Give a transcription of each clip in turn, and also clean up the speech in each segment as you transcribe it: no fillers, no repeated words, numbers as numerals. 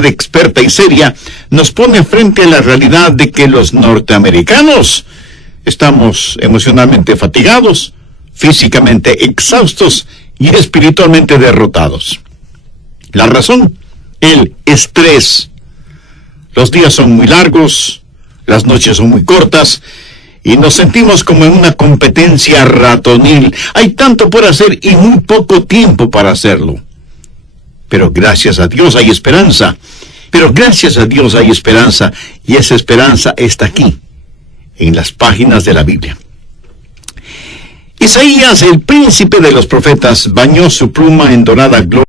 autoridad experta y seria nos pone frente a la realidad de que los norteamericanos estamos emocionalmente fatigados, físicamente exhaustos y espiritualmente derrotados. La razón: el estrés. Los días son muy largos, las noches son muy cortas, y nos sentimos como en una competencia ratonil. Hay tanto por hacer y muy poco tiempo para hacerlo. Pero gracias a Dios hay esperanza. Y esa esperanza está aquí, en las páginas de la Biblia. Isaías, el príncipe de los profetas, bañó su pluma en dorada gloria.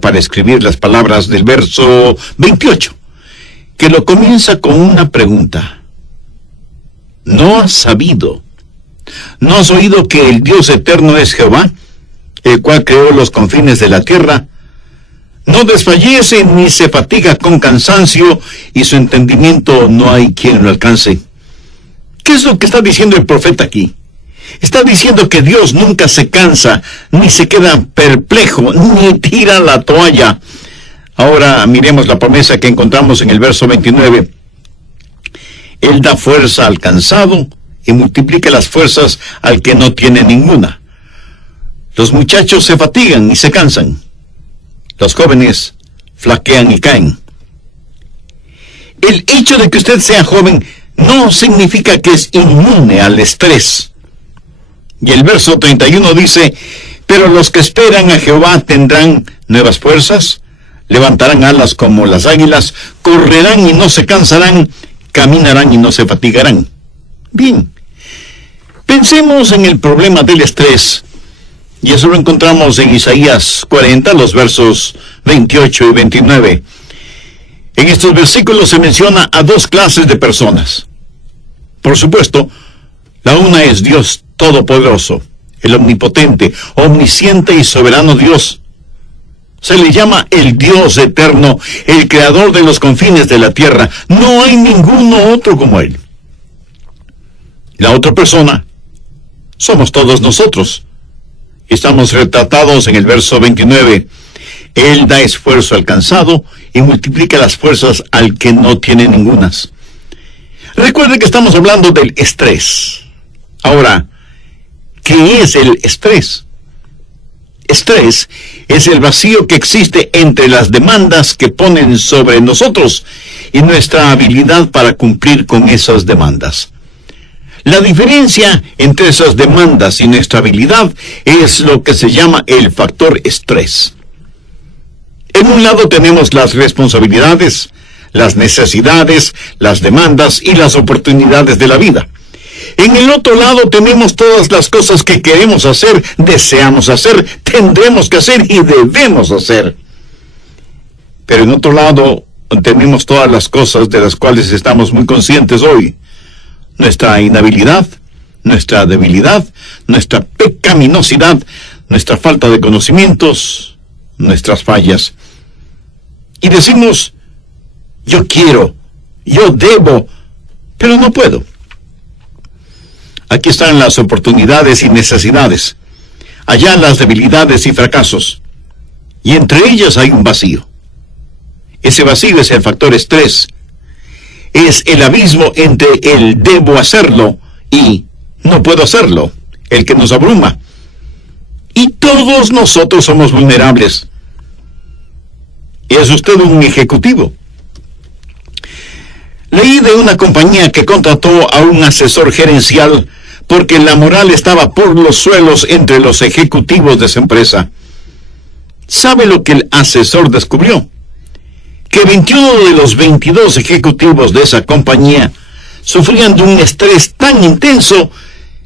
Para escribir las palabras del verso 28, que lo comienza con una pregunta. ¿No has sabido? ¿No has oído que el Dios eterno es Jehová, el cual creó los confines de la tierra? No desfallece ni se fatiga con cansancio, y su entendimiento no hay quien lo alcance. ¿Qué es lo que está diciendo el profeta aquí? Está diciendo que Dios nunca se cansa, ni se queda perplejo, ni tira la toalla. Ahora miremos la promesa que encontramos en el verso 29. Él da fuerza al cansado y multiplica las fuerzas al que no tiene ninguna. Los muchachos se fatigan y se cansan. Los jóvenes flaquean y caen. El hecho de que usted sea joven no significa que es inmune al estrés. Y el verso 31 dice: pero los que esperan a Jehová tendrán nuevas fuerzas, levantarán alas como las águilas, correrán y no se cansarán, caminarán y no se fatigarán. Bien, pensemos en el problema del estrés, y eso lo encontramos en Isaías 40, los versos 28 y 29. En estos versículos se menciona a dos clases de personas. Por supuesto, la una es Dios Todopoderoso, el omnipotente, omnisciente y soberano Dios. Se le llama el Dios eterno, el creador de los confines de la tierra. No hay ninguno otro como Él. La otra persona somos todos nosotros. Estamos retratados en el verso 29. Él da esfuerzo al cansado y multiplica las fuerzas al que no tiene ningunas. Recuerde que estamos hablando del estrés. Ahora, ¿qué es el estrés? Estrés es el vacío que existe entre las demandas que ponen sobre nosotros y nuestra habilidad para cumplir con esas demandas. La diferencia entre esas demandas y nuestra habilidad es lo que se llama el factor estrés. En un lado tenemos las responsabilidades, las necesidades, las demandas y las oportunidades de la vida. En el otro lado tenemos todas las cosas que queremos hacer, deseamos hacer, tendremos que hacer y debemos hacer. Pero en otro lado tenemos todas las cosas de las cuales estamos muy conscientes hoy. Nuestra inhabilidad, nuestra debilidad, nuestra pecaminosidad, nuestra falta de conocimientos, nuestras fallas. Y decimos: yo quiero, yo debo, pero no puedo. Aquí están las oportunidades y necesidades. Allá las debilidades y fracasos. Y entre ellas hay un vacío. Ese vacío es el factor estrés. Es el abismo entre el debo hacerlo y no puedo hacerlo, el que nos abruma. Y todos nosotros somos vulnerables. ¿Es usted un ejecutivo? Leí de una compañía que contrató a un asesor gerencial porque la moral estaba por los suelos entre los ejecutivos de esa empresa. ¿Sabe lo que el asesor descubrió? Que 21 de los 22 ejecutivos de esa compañía sufrían de un estrés tan intenso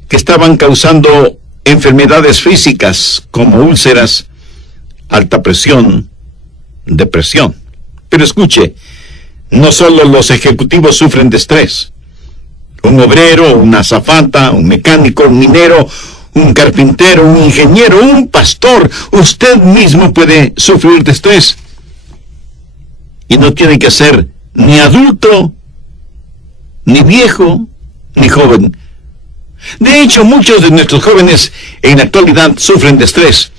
que estaban causando enfermedades físicas como úlceras, alta presión, depresión. Pero escuche, no solo los ejecutivos sufren de estrés. Un obrero, una azafata, un mecánico, un minero, un carpintero, un ingeniero, un pastor, usted mismo puede sufrir de estrés. Y no tiene que ser ni adulto, ni viejo, ni joven. De hecho, muchos de nuestros jóvenes en la actualidad sufren de estrés.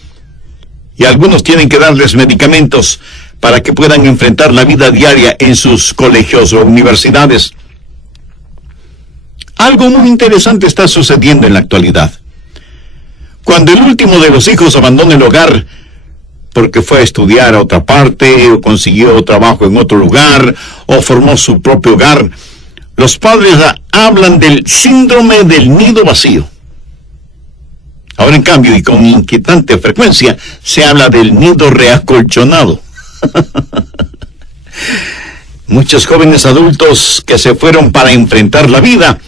Y algunos tienen que darles medicamentos para que puedan enfrentar la vida diaria en sus colegios o universidades. Algo muy interesante está sucediendo en la actualidad. Cuando el último de los hijos abandona el hogar porque fue a estudiar a otra parte, o consiguió trabajo en otro lugar, o formó su propio hogar, los padres hablan del síndrome del nido vacío. Ahora, en cambio, y con inquietante frecuencia, se habla del nido reacolchonado. Muchos jóvenes adultos que se fueron para enfrentar la vida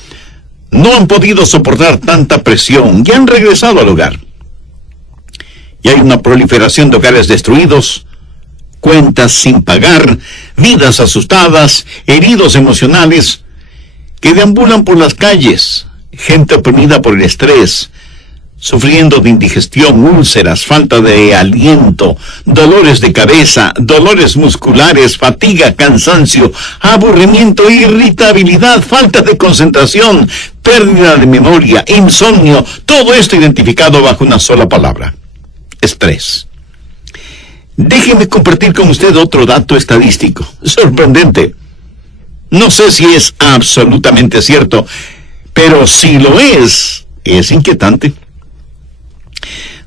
no han podido soportar tanta presión y han regresado al hogar. Y hay una proliferación de hogares destruidos, cuentas sin pagar, vidas asustadas, heridos emocionales, que deambulan por las calles, gente oprimida por el estrés, sufriendo de indigestión, úlceras, falta de aliento, dolores de cabeza, dolores musculares, fatiga, cansancio, aburrimiento, irritabilidad, falta de concentración, pérdida de memoria, insomnio, todo esto identificado bajo una sola palabra: estrés. Déjeme compartir con usted otro dato estadístico, sorprendente. No sé si es absolutamente cierto, pero si lo es inquietante.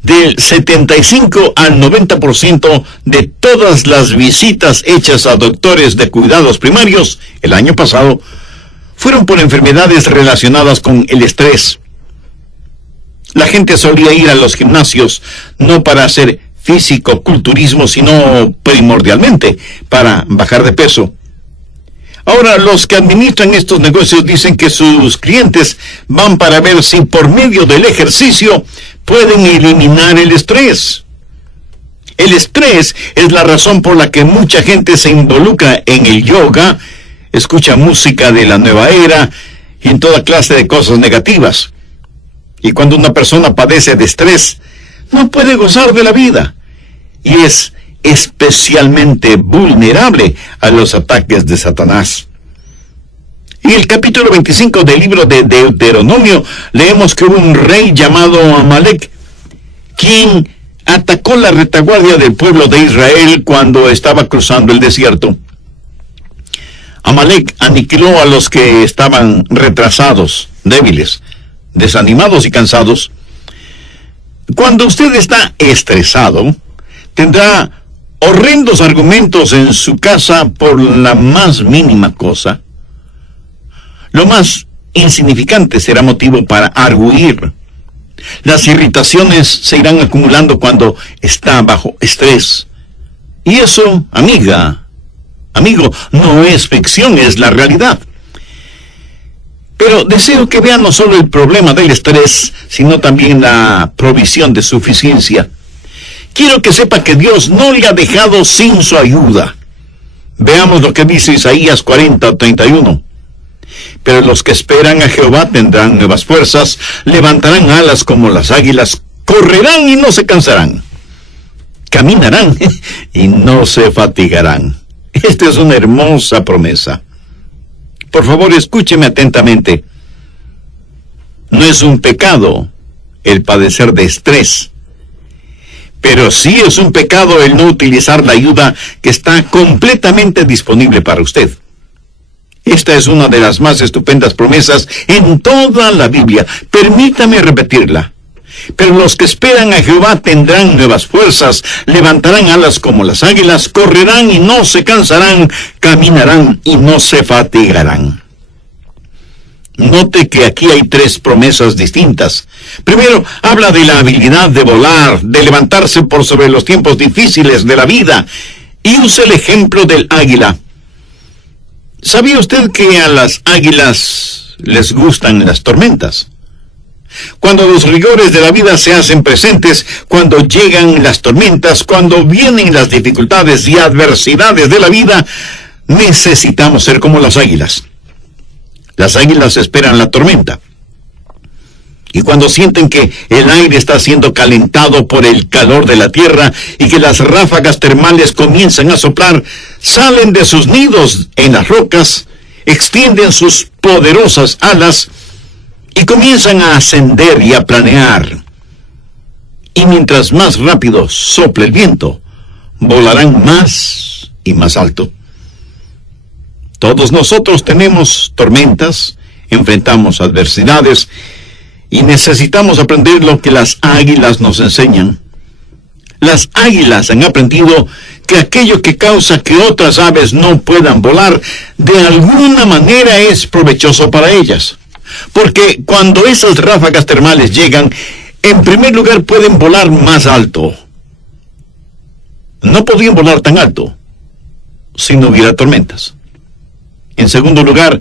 Del 75 al 90% de todas las visitas hechas a doctores de cuidados primarios el año pasado fueron por enfermedades relacionadas con el estrés. La gente solía ir a los gimnasios no para hacer físico-culturismo, sino primordialmente para bajar de peso. Ahora, los que administran estos negocios dicen que sus clientes van para ver si por medio del ejercicio pueden eliminar el estrés. El estrés es la razón por la que mucha gente se involucra en el yoga, escucha música de la nueva era y en toda clase de cosas negativas. Y cuando una persona padece de estrés, no puede gozar de la vida y es especialmente vulnerable a los ataques de Satanás. En el capítulo 25 del libro de Deuteronomio leemos que hubo un rey llamado Amalek, quien atacó la retaguardia del pueblo de Israel cuando estaba cruzando el desierto. Amalek aniquiló a los que estaban retrasados, débiles, desanimados y cansados. Cuando usted está estresado, tendrá horrendos argumentos en su casa por la más mínima cosa. Lo más insignificante será motivo para argüir. Las irritaciones se irán acumulando cuando está bajo estrés. Y eso, amigo, no es ficción, es la realidad. Pero deseo que vean no solo el problema del estrés, sino también la provisión de suficiencia. Quiero que sepa que Dios no le ha dejado sin su ayuda. Veamos lo que dice Isaías 40:31. Pero los que esperan a Jehová tendrán nuevas fuerzas, levantarán alas como las águilas, correrán y no se cansarán, caminarán y no se fatigarán. Esta es una hermosa promesa. Por favor, escúcheme atentamente. No es un pecado el padecer de estrés, pero sí es un pecado el no utilizar la ayuda que está completamente disponible para usted. Esta es una de las más estupendas promesas en toda la Biblia. Permítame repetirla. Pero los que esperan a Jehová tendrán nuevas fuerzas, levantarán alas como las águilas, correrán y no se cansarán, caminarán y no se fatigarán. Note que aquí hay tres promesas distintas. Primero, habla de la habilidad de volar, de levantarse por sobre los tiempos difíciles de la vida, y usa el ejemplo del águila. ¿Sabía usted que a las águilas les gustan las tormentas? Cuando los rigores de la vida se hacen presentes, cuando llegan las tormentas, cuando vienen las dificultades y adversidades de la vida, necesitamos ser como las águilas. Las águilas esperan la tormenta. Y cuando sienten que el aire está siendo calentado por el calor de la tierra y que las ráfagas termales comienzan a soplar, salen de sus nidos en las rocas, extienden sus poderosas alas y comienzan a ascender y a planear. Y mientras más rápido sople el viento, volarán más y más alto. Todos nosotros tenemos tormentas, enfrentamos adversidades y necesitamos aprender lo que las águilas nos enseñan. Las águilas han aprendido que aquello que causa que otras aves no puedan volar, de alguna manera es provechoso para ellas. Porque cuando esas ráfagas termales llegan, en primer lugar pueden volar más alto. No podrían volar tan alto si no hubiera tormentas. En segundo lugar,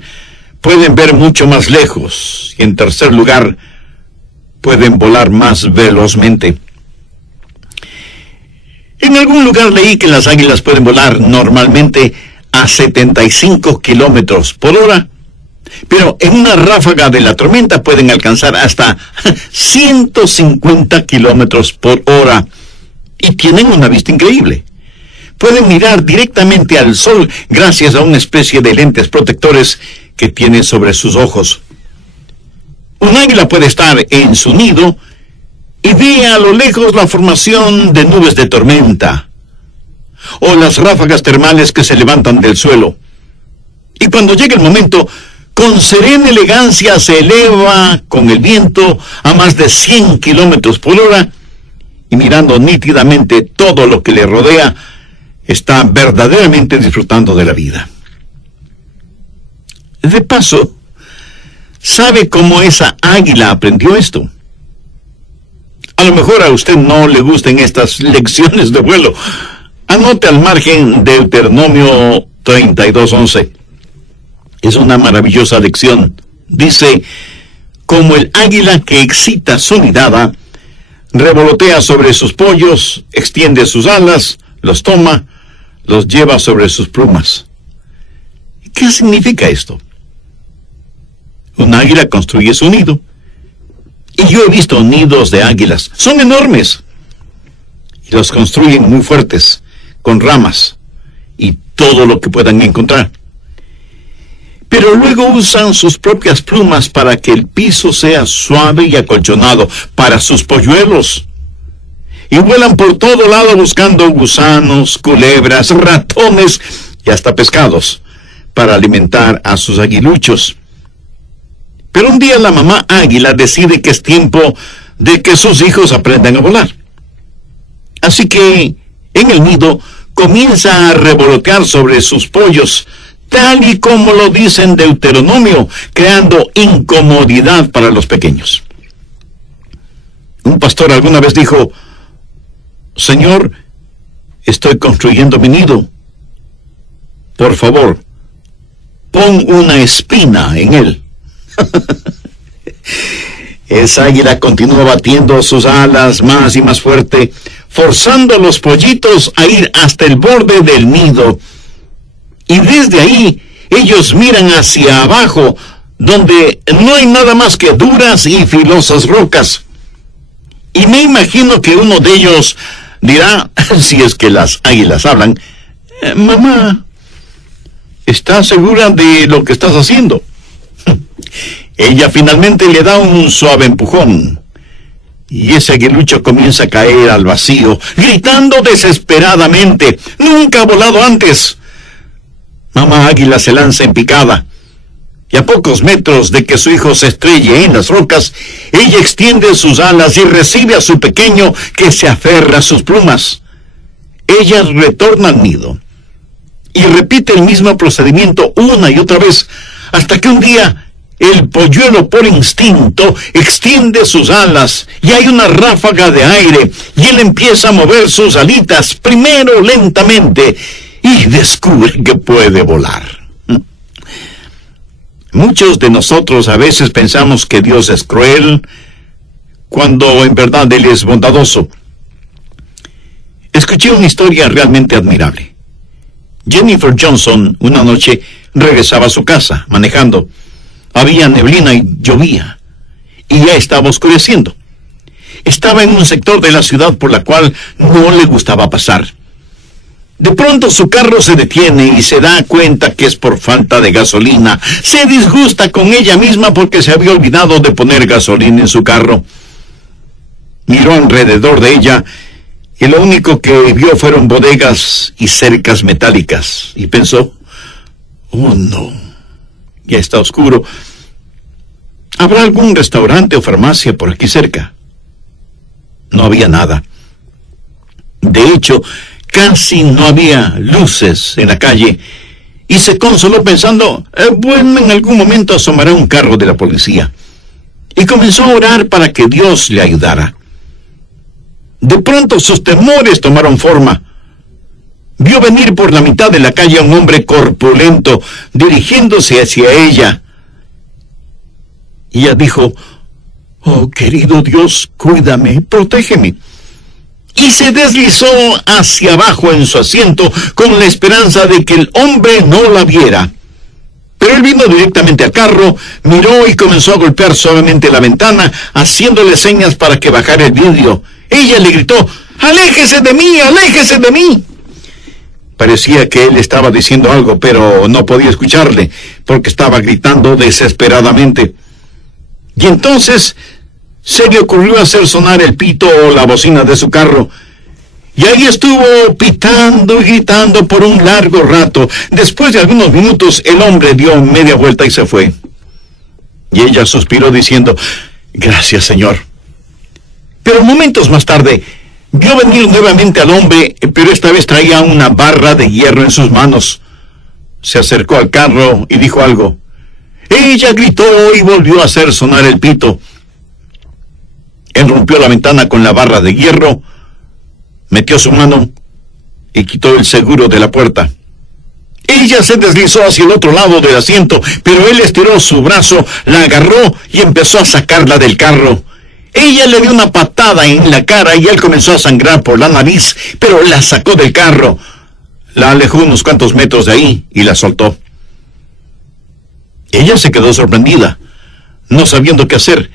pueden ver mucho más lejos. Y en tercer lugar, pueden volar más velozmente. En algún lugar leí que las águilas pueden volar normalmente a 75 kilómetros por hora, pero en una ráfaga de la tormenta pueden alcanzar hasta 150 kilómetros por hora. Y tienen una vista increíble. Pueden mirar directamente al sol gracias a una especie de lentes protectores que tienen sobre sus ojos. Un águila puede estar en su nido y ve a lo lejos la formación de nubes de tormenta o las ráfagas termales que se levantan del suelo. Y cuando llega el momento, con serena elegancia se eleva con el viento a más de 100 kilómetros por hora y mirando nítidamente todo lo que le rodea, está verdaderamente disfrutando de la vida. De paso, ¿sabe cómo esa águila aprendió esto? A lo mejor a usted no le gusten estas lecciones de vuelo. Anote al margen Deuteronomio 32:11. Es una maravillosa lección. Dice, como el águila que excita su nidada, revolotea sobre sus pollos, extiende sus alas, los toma, los lleva sobre sus plumas. ¿Qué significa esto? Un águila construye su nido. Y yo he visto nidos de águilas. Son enormes. Y los construyen muy fuertes, con ramas y todo lo que puedan encontrar. Pero luego usan sus propias plumas para que el piso sea suave y acolchonado para sus polluelos. Y vuelan por todo lado buscando gusanos, culebras, ratones y hasta pescados para alimentar a sus aguiluchos. Pero un día la mamá águila decide que es tiempo de que sus hijos aprendan a volar. Así que en el nido comienza a revolotear sobre sus pollos, tal y como lo dice en Deuteronomio, creando incomodidad para los pequeños. Un pastor alguna vez dijo, Señor, estoy construyendo mi nido. Por favor, pon una espina en él. Esa águila continúa batiendo sus alas más y más fuerte, forzando a los pollitos a ir hasta el borde del nido. Y desde ahí, ellos miran hacia abajo, donde no hay nada más que duras y filosas rocas. Y me imagino que uno de ellos dirá, si es que las águilas hablan, mamá, ¿estás segura de lo que estás haciendo? Ella finalmente le da un suave empujón, y ese aguilucho comienza a caer al vacío, gritando desesperadamente, ¡nunca ha volado antes! Mamá águila se lanza en picada, Y a pocos metros de que su hijo se estrelle en las rocas, ella extiende sus alas y recibe a su pequeño que se aferra a sus plumas. Ella retorna al nido y repite el mismo procedimiento una y otra vez, hasta que un día el polluelo por instinto extiende sus alas y hay una ráfaga de aire y él empieza a mover sus alitas, primero lentamente, y descubre que puede volar. Muchos de nosotros a veces pensamos que Dios es cruel, cuando en verdad Él es bondadoso. Escuché una historia realmente admirable. Jennifer Johnson una noche regresaba a su casa, manejando. Había neblina y llovía, y ya estaba oscureciendo. Estaba en un sector de la ciudad por la cual no le gustaba pasar. De pronto su carro se detiene y se da cuenta que es por falta de gasolina. Se disgusta con ella misma porque se había olvidado de poner gasolina en su carro. Miró alrededor de ella y lo único que vio fueron bodegas y cercas metálicas. Y pensó, oh no, ya está oscuro. ¿Habrá algún restaurante o farmacia por aquí cerca? No había nada. De hecho, casi no había luces en la calle, y se consoló pensando, bueno, en algún momento asomará un carro de la policía. Y comenzó a orar para que Dios le ayudara. De pronto sus temores tomaron forma. Vio venir por la mitad de la calle a un hombre corpulento, dirigiéndose hacia ella. Y ella dijo, oh, querido Dios, cuídame, protégeme. Y se deslizó hacia abajo en su asiento con la esperanza de que el hombre no la viera. Pero él vino directamente al carro, miró y comenzó a golpear suavemente la ventana, haciéndole señas para que bajara el vidrio. Ella le gritó, ¡aléjese de mí, aléjese de mí! Parecía que él estaba diciendo algo, pero no podía escucharle, porque estaba gritando desesperadamente. Y entonces se le ocurrió hacer sonar el pito o la bocina de su carro. Y ahí estuvo pitando y gritando por un largo rato. Después de algunos minutos, el hombre dio media vuelta y se fue. Y ella suspiró diciendo, gracias, Señor. Pero momentos más tarde, vio venir nuevamente al hombre, pero esta vez traía una barra de hierro en sus manos. Se acercó al carro y dijo algo. Ella gritó y volvió a hacer sonar el pito. Él rompió la ventana con la barra de hierro, metió su mano y quitó el seguro de la puerta. Ella se deslizó hacia el otro lado del asiento, pero él estiró su brazo, la agarró y empezó a sacarla del carro. Ella le dio una patada en la cara y él comenzó a sangrar por la nariz, pero la sacó del carro. La alejó unos cuantos metros de ahí y la soltó. Ella se quedó sorprendida, no sabiendo qué hacer,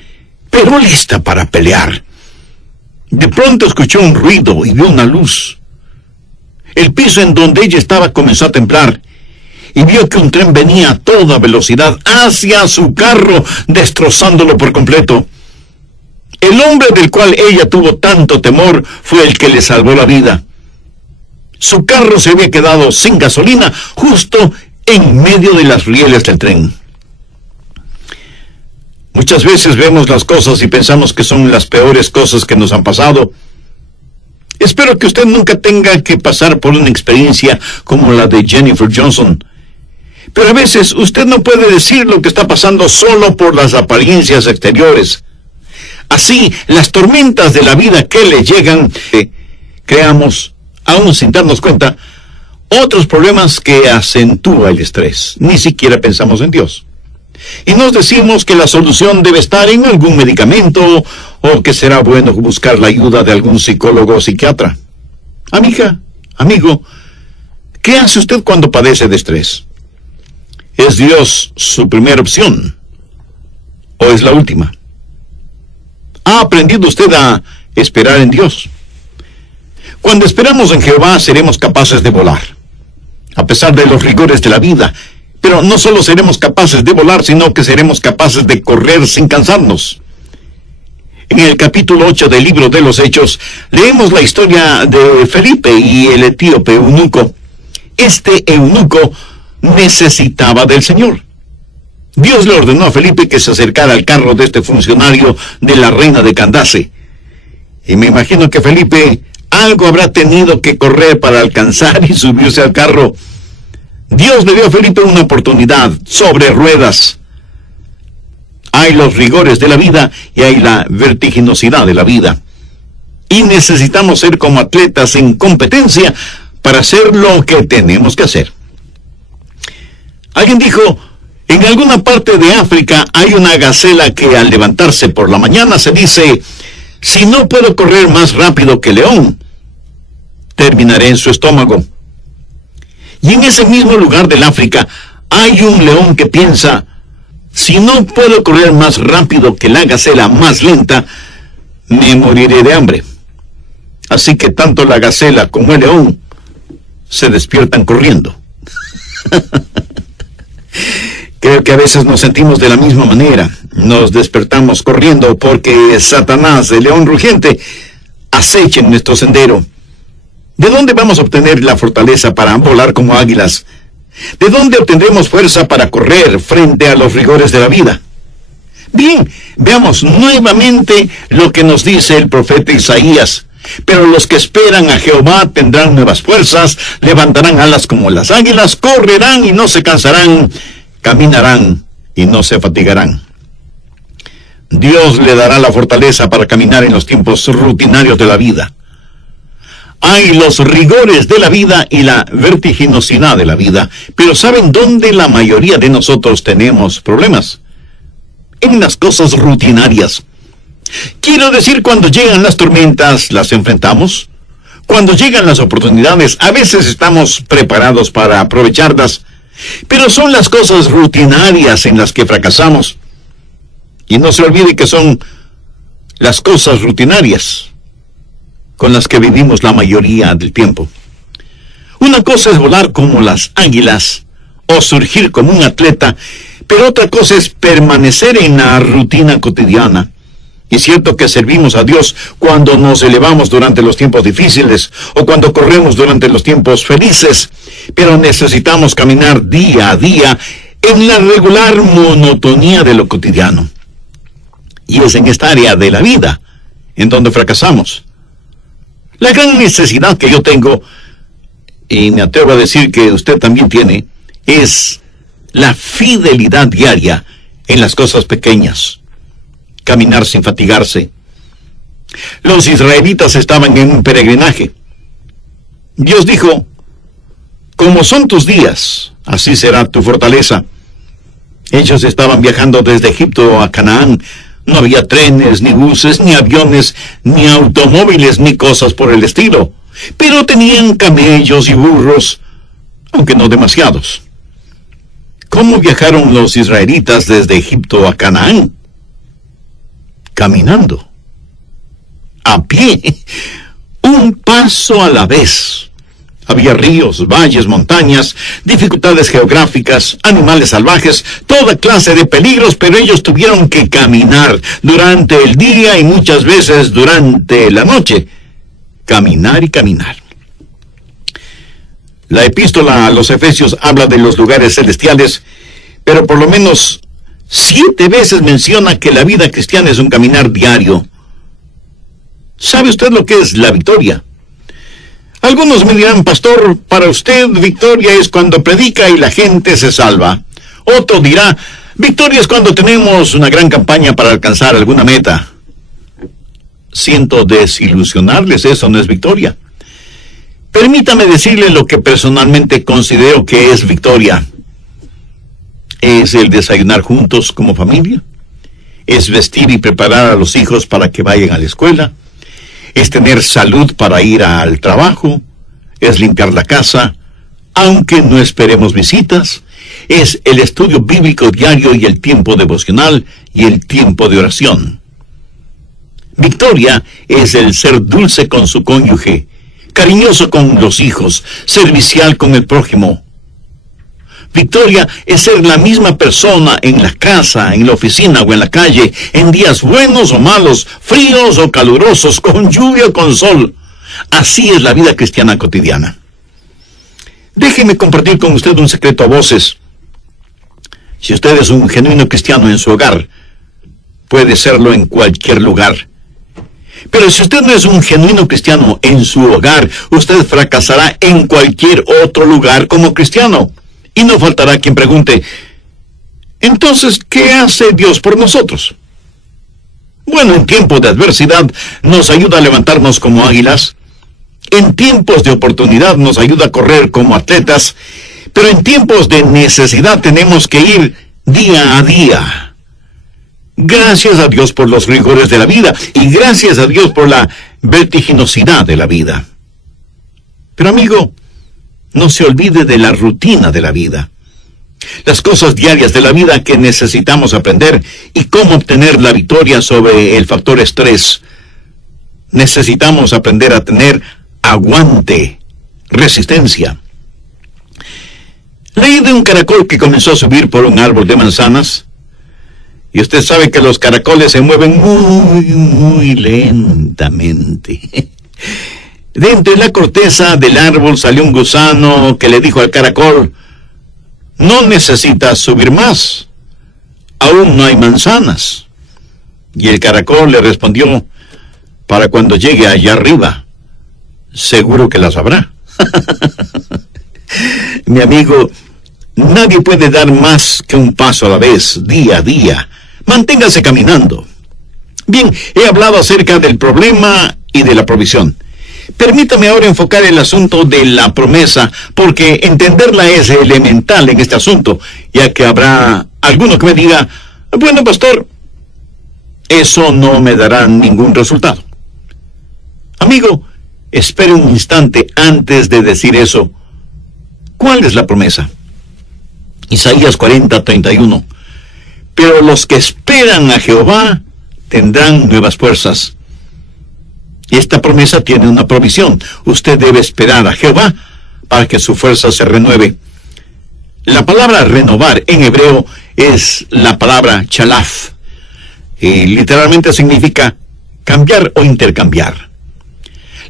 pero lista para pelear. De pronto escuchó un ruido y vio una luz. El piso en donde ella estaba comenzó a temblar, y vio que un tren venía a toda velocidad hacia su carro, destrozándolo por completo. El hombre del cual ella tuvo tanto temor fue el que le salvó la vida. Su carro se había quedado sin gasolina justo en medio de las rieles del tren. Muchas veces vemos las cosas y pensamos que son las peores cosas que nos han pasado. Espero que usted nunca tenga que pasar por una experiencia como la de Jennifer Johnson. Pero a veces usted no puede decir lo que está pasando solo por las apariencias exteriores. Así, las tormentas de la vida que le llegan, creamos, aún sin darnos cuenta, otros problemas que acentúa el estrés. Ni siquiera pensamos en Dios. Y nos decimos que la solución debe estar en algún medicamento o que será bueno buscar la ayuda de algún psicólogo o psiquiatra. Amiga, amigo, ¿qué hace usted cuando padece de estrés? ¿Es Dios su primera opción o es la última? ¿Ha aprendido usted a esperar en Dios? Cuando esperamos en Jehová seremos capaces de volar, a pesar de los rigores de la vida. Pero no solo seremos capaces de volar, sino que seremos capaces de correr sin cansarnos. En el capítulo 8 del libro de los Hechos, leemos la historia de Felipe y el etíope eunuco. Este eunuco necesitaba del Señor. Dios le ordenó a Felipe que se acercara al carro de este funcionario de la reina de Candace. Y me imagino que Felipe algo habrá tenido que correr para alcanzar y subirse al carro. Dios le dio a Felipe una oportunidad sobre ruedas. Hay los rigores de la vida y hay la vertiginosidad de la vida. Y necesitamos ser como atletas en competencia para hacer lo que tenemos que hacer. Alguien dijo, en alguna parte de África hay una gacela que al levantarse por la mañana se dice, si no puedo correr más rápido que león, terminaré en su estómago. Y en ese mismo lugar del África hay un león que piensa, si no puedo correr más rápido que la gacela más lenta, me moriré de hambre. Así que tanto la gacela como el león se despiertan corriendo. Creo que a veces nos sentimos de la misma manera. Nos despertamos corriendo porque Satanás, el león rugiente, acecha en nuestro sendero. ¿De dónde vamos a obtener la fortaleza para volar como águilas? ¿De dónde obtendremos fuerza para correr frente a los rigores de la vida? Bien, veamos nuevamente lo que nos dice el profeta Isaías. Pero los que esperan a Jehová tendrán nuevas fuerzas, levantarán alas como las águilas, correrán y no se cansarán, caminarán y no se fatigarán. Dios le dará la fortaleza para caminar en los tiempos rutinarios de la vida. Hay los rigores de la vida y la vertiginosidad de la vida, pero ¿saben dónde la mayoría de nosotros tenemos problemas? En las cosas rutinarias. Quiero decir, cuando llegan las tormentas, las enfrentamos. Cuando llegan las oportunidades, a veces estamos preparados para aprovecharlas, pero son las cosas rutinarias en las que fracasamos. Y no se olvide que son las cosas rutinarias con las que vivimos la mayoría del tiempo. Una cosa es volar como las águilas o surgir como un atleta, pero otra cosa es permanecer en la rutina cotidiana. Y es cierto que servimos a Dios cuando nos elevamos durante los tiempos difíciles o cuando corremos durante los tiempos felices, pero necesitamos caminar día a día en la regular monotonía de lo cotidiano. Y es en esta área de la vida en donde fracasamos. La gran necesidad que yo tengo, y me atrevo a decir que usted también tiene, es la fidelidad diaria en las cosas pequeñas. Caminar sin fatigarse. Los israelitas estaban en un peregrinaje. Dios dijo, como son tus días, así será tu fortaleza. Ellos estaban viajando desde Egipto a Canaán. No había trenes, ni buses, ni aviones, ni automóviles, ni cosas por el estilo. Pero tenían camellos y burros, aunque no demasiados. ¿Cómo viajaron los israelitas desde Egipto a Canaán? Caminando. A pie. Un paso a la vez. Había ríos, valles, montañas, dificultades geográficas, animales salvajes, toda clase de peligros, pero ellos tuvieron que caminar durante el día y muchas veces durante la noche. Caminar y caminar. La epístola a los Efesios habla de los lugares celestiales, pero por lo menos 7 veces menciona que la vida cristiana es un caminar diario. ¿Sabe usted lo que es la victoria? Algunos me dirán, pastor, para usted victoria es cuando predica y la gente se salva. Otro dirá, victoria es cuando tenemos una gran campaña para alcanzar alguna meta. Siento desilusionarles, eso no es victoria. Permítame decirle lo que personalmente considero que es victoria. Es el desayunar juntos como familia. Es vestir y preparar a los hijos para que vayan a la escuela. Es tener salud para ir al trabajo. Es limpiar la casa, aunque no esperemos visitas. Es el estudio bíblico diario y el tiempo devocional y el tiempo de oración. Victoria es el ser dulce con su cónyuge, cariñoso con los hijos, servicial con el prójimo. Victoria es ser la misma persona en la casa, en la oficina o en la calle, en días buenos o malos, fríos o calurosos, con lluvia o con sol. Así es la vida cristiana cotidiana. Déjeme compartir con usted un secreto a voces. Si usted es un genuino cristiano en su hogar, puede serlo en cualquier lugar. Pero si usted no es un genuino cristiano en su hogar, usted fracasará en cualquier otro lugar como cristiano. Y no faltará quien pregunte, entonces, ¿qué hace Dios por nosotros? Bueno, en tiempos de adversidad nos ayuda a levantarnos como águilas. En tiempos de oportunidad nos ayuda a correr como atletas. Pero en tiempos de necesidad tenemos que ir día a día. Gracias a Dios por los rigores de la vida y gracias a Dios por la vertiginosidad de la vida. Pero amigo, no se olvide de la rutina de la vida. Las cosas diarias de la vida que necesitamos aprender y cómo obtener la victoria sobre el factor estrés. Necesitamos aprender a tener aguante, resistencia. Leí de un caracol que comenzó a subir por un árbol de manzanas. Y usted sabe que los caracoles se mueven muy lentamente. De entre la corteza del árbol salió un gusano que le dijo al caracol, no necesitas subir más, aún no hay manzanas. Y el caracol le respondió, para cuando llegue allá arriba, seguro que las habrá. Mi amigo, nadie puede dar más que un paso a la vez, día a día. Manténgase caminando. Bien, he hablado acerca del problema y de la provisión. Permítame ahora enfocar el asunto de la promesa, porque entenderla es elemental en este asunto, ya que habrá alguno que me diga, bueno, pastor, eso no me dará ningún resultado. Amigo, espere un instante antes de decir eso. ¿Cuál es la promesa? Isaías 40:31. Pero los que esperan a Jehová tendrán nuevas fuerzas. Y esta promesa tiene una provisión. Usted debe esperar a Jehová para que su fuerza se renueve. La palabra renovar en hebreo es la palabra chalaf. Y literalmente significa cambiar o intercambiar.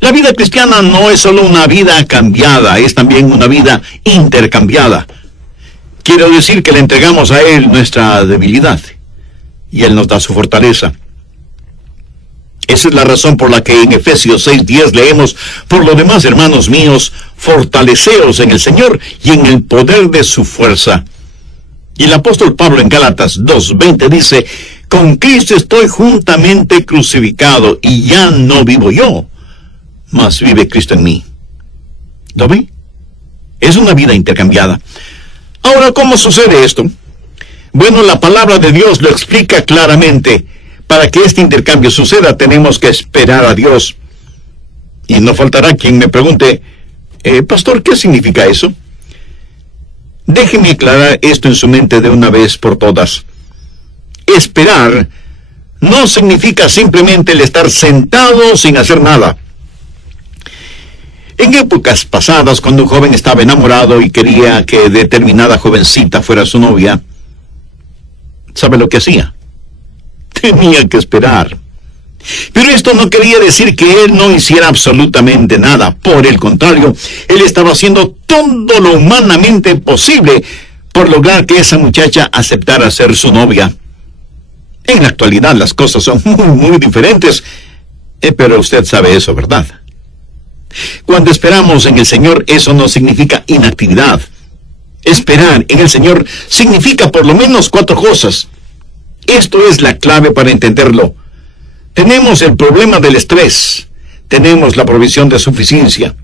La vida cristiana no es solo una vida cambiada, es también una vida intercambiada. Quiero decir que le entregamos a Él nuestra debilidad y Él nos da su fortaleza. Esa es la razón por la que en Efesios 6:10 leemos, por lo demás, hermanos míos, fortaleceos en el Señor y en el poder de su fuerza. Y el apóstol Pablo en Gálatas 2:20 dice, con Cristo estoy juntamente crucificado y ya no vivo yo, mas vive Cristo en mí. ¿Lo ve? Es una vida intercambiada. Ahora, ¿cómo sucede esto? Bueno, la palabra de Dios lo explica claramente. Para que este intercambio suceda, tenemos que esperar a Dios. Y no faltará quien me pregunte, pastor, ¿qué significa eso? Déjeme aclarar esto en su mente de una vez por todas. Esperar no significa simplemente el estar sentado sin hacer nada. En épocas pasadas, cuando un joven estaba enamorado y quería que determinada jovencita fuera su novia, ¿sabe lo que hacía? Tenía que esperar. Pero esto no quería decir que él no hiciera absolutamente nada. Por el contrario, él estaba haciendo todo lo humanamente posible por lograr que esa muchacha aceptara ser su novia. En la actualidad las cosas son muy diferentes, pero usted sabe eso, ¿verdad? Cuando esperamos en el Señor, eso no significa inactividad. Esperar en el Señor significa por lo menos 4 cosas. Esto es la clave para entenderlo. Tenemos el problema del estrés. Tenemos la provisión de suficiencia.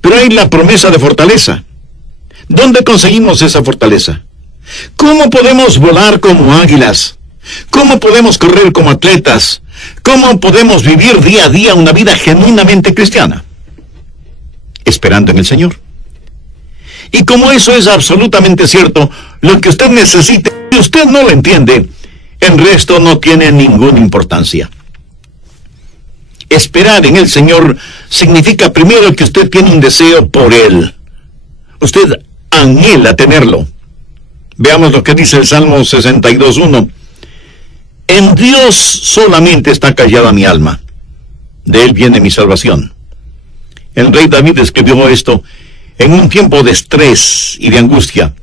Pero hay la promesa de fortaleza. ¿Dónde conseguimos esa fortaleza? ¿Cómo podemos volar como águilas? ¿Cómo podemos correr como atletas? ¿Cómo podemos vivir día a día una vida genuinamente cristiana? Esperando en el Señor. Y como eso es absolutamente cierto, lo que usted necesita, y usted no lo entiende, el resto no tiene ninguna importancia. Esperar en el Señor significa primero que usted tiene un deseo por Él. Usted anhela tenerlo. Veamos lo que dice el Salmo 62:1. En Dios solamente está callada mi alma. De Él viene mi salvación. El rey David escribió esto en un tiempo de estrés y de angustia.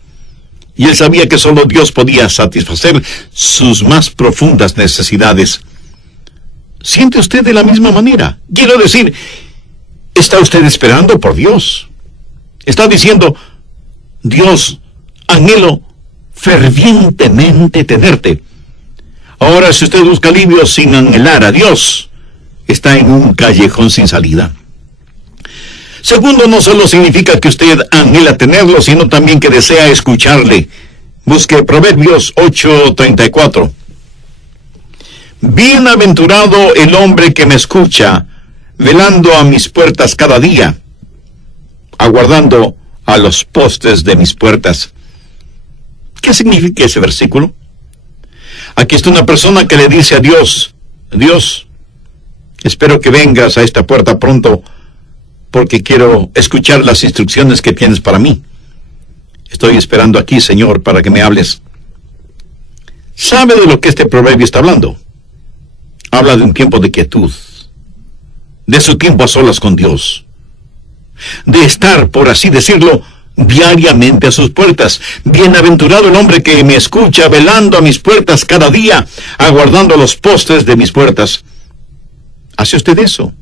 Y él sabía que solo Dios podía satisfacer sus más profundas necesidades. ¿Siente usted de la misma manera? Quiero decir, ¿está usted esperando por Dios? Está diciendo, Dios, anhelo fervientemente tenerte. Ahora, si usted busca alivio sin anhelar a Dios, está en un callejón sin salida. Segundo, no solo significa que usted anhela tenerlo, sino también que desea escucharle. Busque Proverbios 8:34. Bienaventurado el hombre que me escucha, velando a mis puertas cada día, aguardando a los postes de mis puertas. ¿Qué significa ese versículo? Aquí está una persona que le dice a Dios, Dios, espero que vengas a esta puerta pronto, porque quiero escuchar las instrucciones que tienes para mí. Estoy esperando aquí, Señor, para que me hables. ¿Sabe de lo que este proverbio está hablando? Habla de un tiempo de quietud, de su tiempo a solas con Dios, de estar, por así decirlo, diariamente a sus puertas. Bienaventurado el hombre que me escucha, velando a mis puertas cada día, aguardando los postes de mis puertas. ¿Hace usted eso?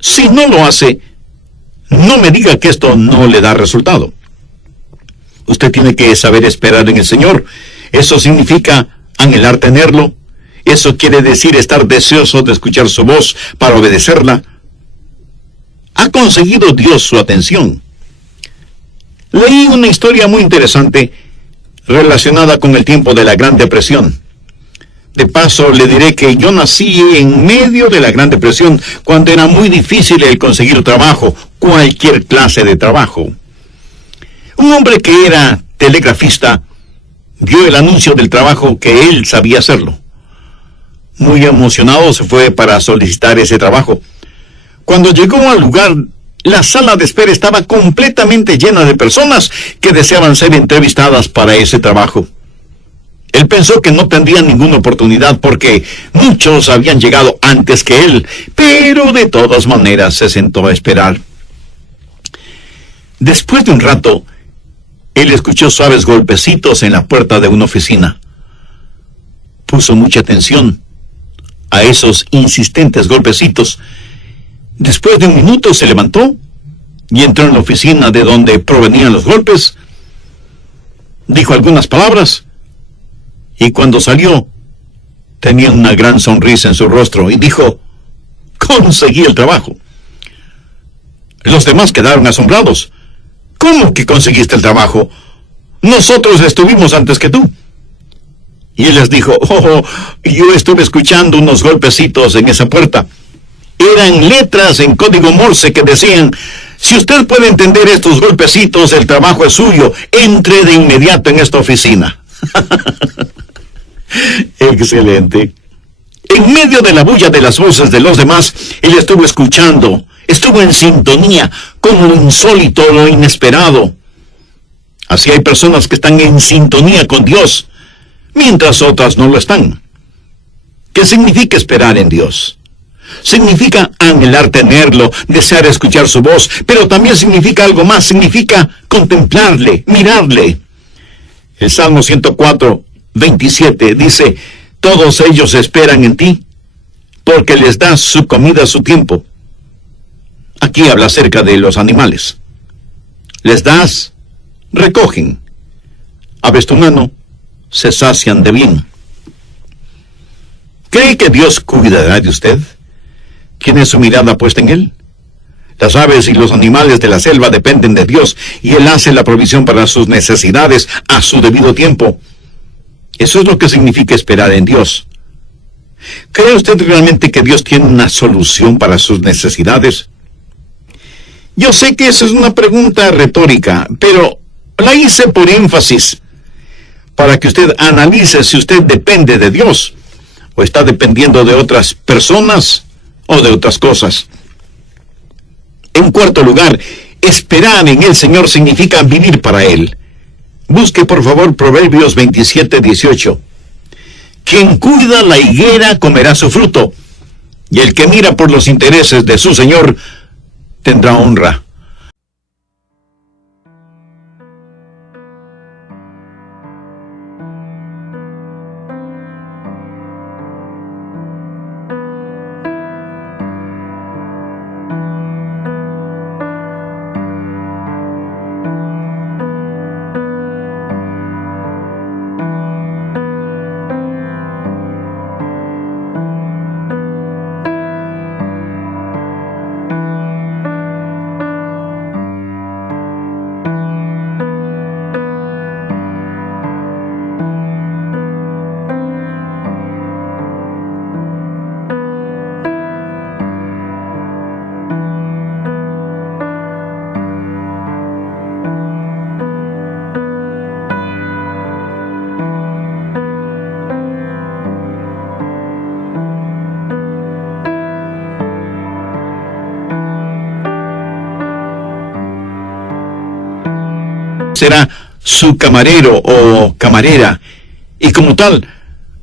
Si no lo hace, no me diga que esto no le da resultado. Usted tiene que saber esperar en el Señor. Eso significa anhelar tenerlo. Eso quiere decir estar deseoso de escuchar su voz para obedecerla. ¿Ha conseguido Dios su atención? Leí una historia muy interesante relacionada con el tiempo de la Gran Depresión. De paso, le diré que yo nací en medio de la Gran Depresión, cuando era muy difícil el conseguir trabajo, cualquier clase de trabajo. Un hombre que era telegrafista vio el anuncio del trabajo que él sabía hacerlo. Muy emocionado se fue para solicitar ese trabajo. Cuando llegó al lugar, la sala de espera estaba completamente llena de personas que deseaban ser entrevistadas para ese trabajo. Él pensó que no tendría ninguna oportunidad porque muchos habían llegado antes que él, pero de todas maneras se sentó a esperar. Después de un rato, él escuchó suaves golpecitos en la puerta de una oficina. Puso mucha atención a esos insistentes golpecitos. Después de un minuto se levantó y entró en la oficina de donde provenían los golpes. Dijo algunas palabras y cuando salió tenía una gran sonrisa en su rostro y dijo, conseguí el trabajo. Los demás quedaron asombrados. ¿Cómo que conseguiste el trabajo? Nosotros estuvimos antes que tú. Y él les dijo, yo estuve escuchando unos golpecitos en esa puerta. Eran letras en código Morse que decían, si usted puede entender estos golpecitos, el trabajo es suyo. Entre de inmediato en esta oficina. Excelente. En medio de la bulla de las voces de los demás, él estuvo escuchando, estuvo en sintonía con lo insólito, lo inesperado. Así hay personas que están en sintonía con Dios, mientras otras no lo están. ¿Qué significa esperar en Dios? Significa anhelar tenerlo, desear escuchar su voz, pero también significa algo más, significa contemplarle, mirarle. El Salmo 104:27 dice, todos ellos esperan en ti, porque les das su comida a su tiempo. Aquí habla acerca de los animales. Les das, recogen. Abres tu mano, se sacian de bien. ¿Cree que Dios cuidará de usted? ¿Tiene su mirada puesta en Él? Las aves y los animales de la selva dependen de Dios y Él hace la provisión para sus necesidades a su debido tiempo. Eso es lo que significa esperar en Dios. ¿Cree usted realmente que Dios tiene una solución para sus necesidades? Yo sé que esa es una pregunta retórica, pero la hice por énfasis, para que usted analice si usted depende de Dios, o está dependiendo de otras personas, o de otras cosas. En cuarto lugar, esperar en el Señor significa vivir para Él. Busque por favor Proverbios 27:18. Quien cuida la higuera comerá su fruto, y el que mira por los intereses de su Señor tendrá honra. será su camarero o camarera, y como tal,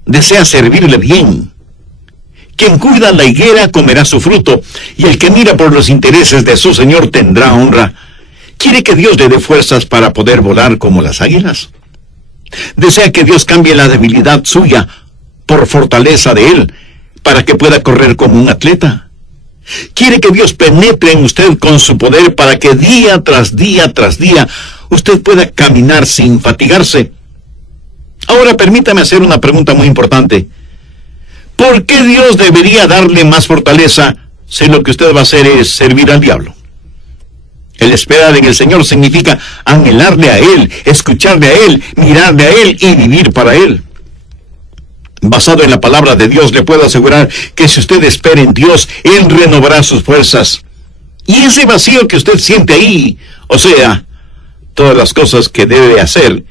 desea servirle bien. Quien cuida la higuera comerá su fruto, y el que mira por los intereses de su señor tendrá honra. ¿Quiere que Dios le dé fuerzas para poder volar como las águilas? ¿Desea que Dios cambie la debilidad suya por fortaleza de él, para que pueda correr como un atleta? ¿Quiere que Dios penetre en usted con su poder para que día tras día tras día usted pueda caminar sin fatigarse? Ahora permítame hacer una pregunta muy importante. ¿Por qué Dios debería darle más fortaleza si lo que usted va a hacer es servir al diablo? El esperar en el Señor significa anhelarle a Él, escucharle a Él, mirarle a Él y vivir para Él. Basado en la palabra de Dios, le puedo asegurar que si usted espera en Dios, Él renovará sus fuerzas. Y ese vacío que usted siente ahí, o sea, todas las cosas que debe hacer,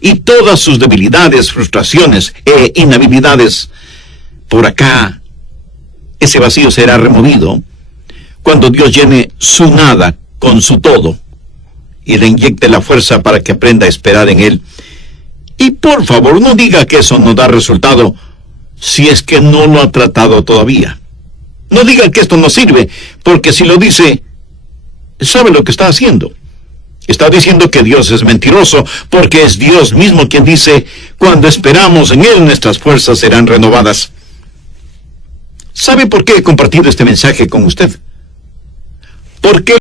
y todas sus debilidades, frustraciones e inhabilidades, por acá, ese vacío será removido cuando Dios llene su nada con su todo y le inyecte la fuerza para que aprenda a esperar en Él. Y por favor, no diga que eso no da resultado si es que no lo ha tratado todavía. No diga que esto no sirve, porque si lo dice, sabe lo que está haciendo. Está diciendo que Dios es mentiroso, porque es Dios mismo quien dice, cuando esperamos en Él, nuestras fuerzas serán renovadas. ¿Sabe por qué he compartido este mensaje con usted? Porque